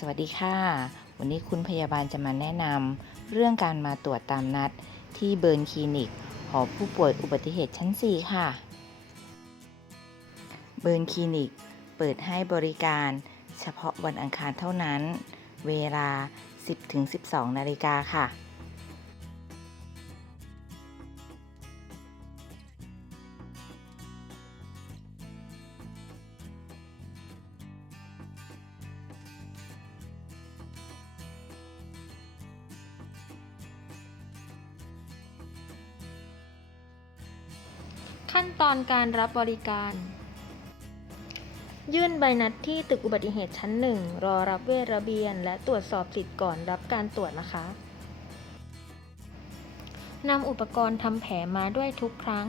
สวัสดีค่ะ วันนี้คุณพยาบาลจะมาแนะนำเรื่องการมาตรวจตามนัดที่เบิร์นคลินิก หอผู้ป่วยอุบัติเหตุชั้น 4 ค่ะ เบิร์นคลินิก เปิดให้บริการเฉพาะวันอังคารเท่านั้น เวลา 10-12 นาฬิกาค่ะ ขั้นตอนการรับบริการ ยื่นใบนัดที่ตึกอุบัติเหตุชั้นหนึ่งรอรับเวชระเบียน และตรวจสอบสิทธิ์ก่อนรับการตรวจนะคะนำอุปกรณ์ทำแผลมาด้วยทุกครั้ง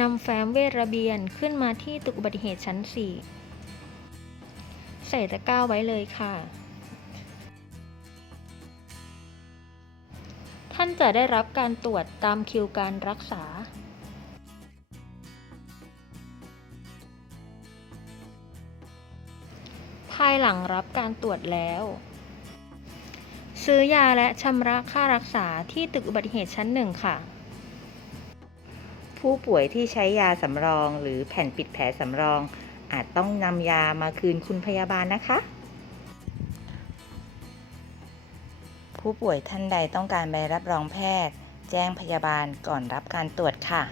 นำแฟ้มเวชระเบียนขึ้นมาที่ตึกอุบัติเหตุชั้น 4 ใส่ตะกร้าไว้เลยค่ะานจะได้รับการตรวจตามคิวการรักษาภายหลังรับการตรวจแล้ว ซื้อยาและชำระค่ารักษาที่ตึกอุบัติเหตุชั้นหนึ่งค่ะ ผู้ป่วยที่ใช้ยาสำรองหรือแผ่นปิดแผลสำรอง อาจต้องนำยามาคืนคุณพยาบาลนะคะ ผู้ป่วยท่านใดต้องการใบรับรองแพทย์ แจ้งพยาบาลก่อนรับการตรวจค่ะ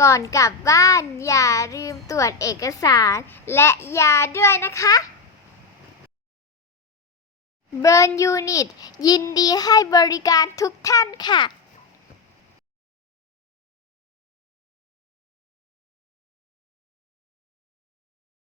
ก่อนกลับบ้านอย่าลืมตรวจเอกสารและยาด้วยนะคะเบิร์นยูนิตยินดีให้บริการทุกท่านค่ะ